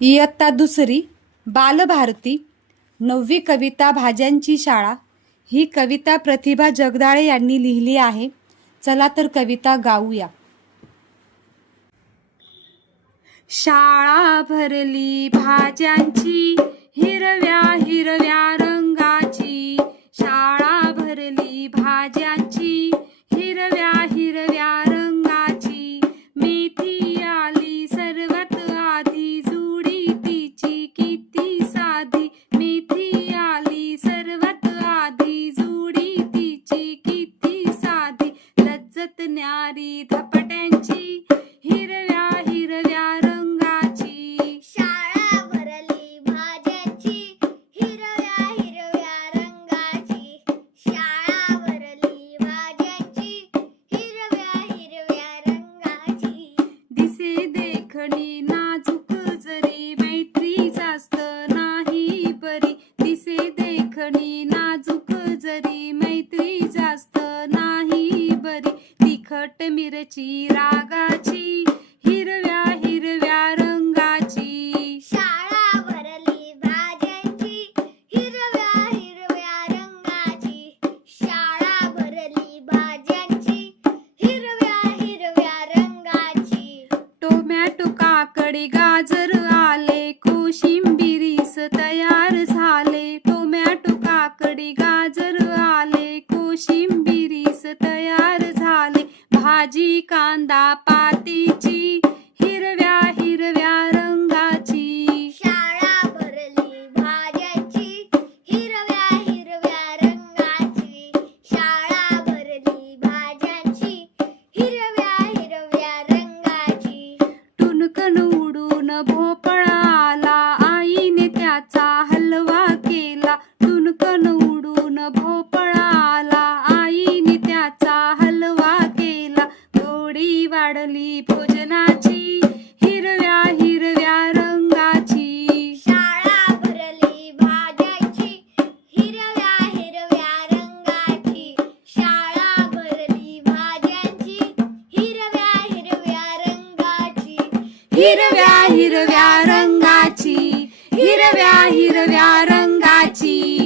इयत्ता दुसरी बालभारती 9वी कविता भाज्यांची शाळा ही कविता प्रतिभा जगदाळे यांनी लिहिली आहे. चला तर कविता गाऊया. शाळा भरली भाज्यांची हिरव्या हिरव्या रंगाची, शाळा भरली भाज्यांची हिरव्या हिरव्या रंगाची, मेथी आली सर्वात आधी जुडी तिची किती साधी, मेथी आली सर्वात आधी जुडी तिची किती साधी, लज्जत न्यारी धपाट्यांची हिरव्या हिरव्या रंगाची, शाळा भरली भाज्यांची हिरव्या हिरव्या रंगाची, शाळा भरली भाज्यांची हिरव्या हिरव्या रंगाची, दिसे देखणी नाजूक जरी मैत्री जास्त नाही बरी, दिसे देखणी नाजूक जरी मैत्री जास्त नाही बरी, तिखट मिरची रागाची हिरव्या हिरव्या रंगाची, शाळा भरली भाज्यांची हिरव्या हिरव्या रंगाची, शाळा भरली भाज्यांची हिरव्या हिरव्या रंगाची, टोमॅटो काकडी गाजर आले कोशिंबिरीस तयार झाले, टोमॅटो काकडी गाजर आले कोशिंबिरीस तयार झाले, भाजी कांदा पातीची हिरव्या हिरव्या रंगाची, शाळा भरली भाज्यांची हिरव्या हिरव्या रंगाची, शाळा भरली भाज्यांची हिरव्या हिरव्या रंगाची, टुनकन उडून भोपळा आला आईने त्याचा हलवा केला, टुनकन उडून भोपळा आला आईने त्याचा हलवा केला, गोडी वाढली भोजनाची हिरव्या हिरव्या रंगाची, शाळा भरली भाज्यांची हिरव्या हिरव्या रंगाची, शाळा भरली भाज्यांची हिरव्या हिरव्या रंगाची, हिरव्या हिरव्या रंगाची, हिरव्या हिरव्या रंगाची.